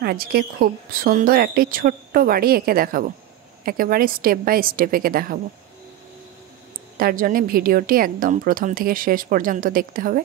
আজকে খুব সুন্দর একটি ছোট্ট বাড়ি এঁকে দেখাবো, একেবারে স্টেপ বাই স্টেপ এঁকে দেখাবো। তার জন্য ভিডিওটি একদম প্রথম থেকে শেষ পর্যন্ত দেখতে হবে।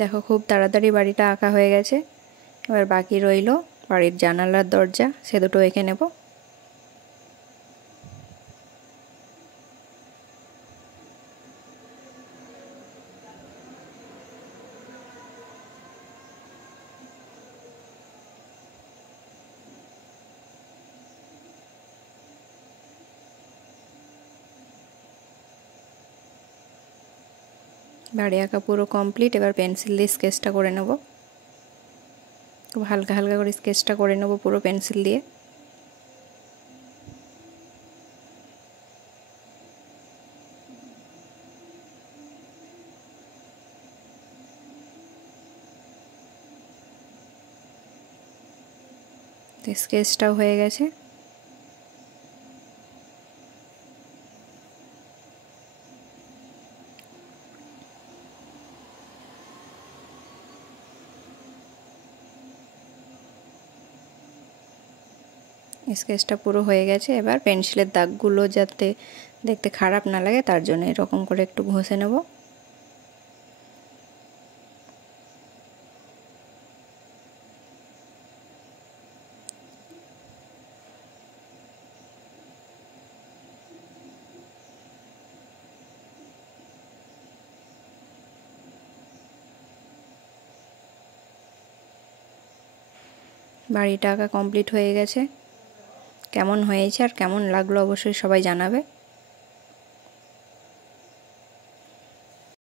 দেখো খুব তাড়াতাড়ি বাড়িটা আঁকা হয়ে গেছে। এবার বাকি রইল বাড়ির জানালার দরজা, সে দুটো এঁকে নেব। বাড়ি আঁকা পুরো কমপ্লিট। এবার পেন্সিল দিয়ে স্কেচটা করে নেব। খুব হালকা হালকা করে স্কেচটা করে নেব পুরো পেন্সিল দিয়ে। স্কেচটাও হয়ে গেছে। স্কেচটা পুরো হয়ে গেছে। এবার পেন্সিলের দাগগুলো যাতে দেখতে খারাপ না লাগে তার জন্য এরকম করে একটু ঘষে নেব। বাড়িটা আঁকা কমপ্লিট হয়ে গেছে। কেমন হয়েছে আর কেমন লাগলো অবশ্যই সবাই জানাবে।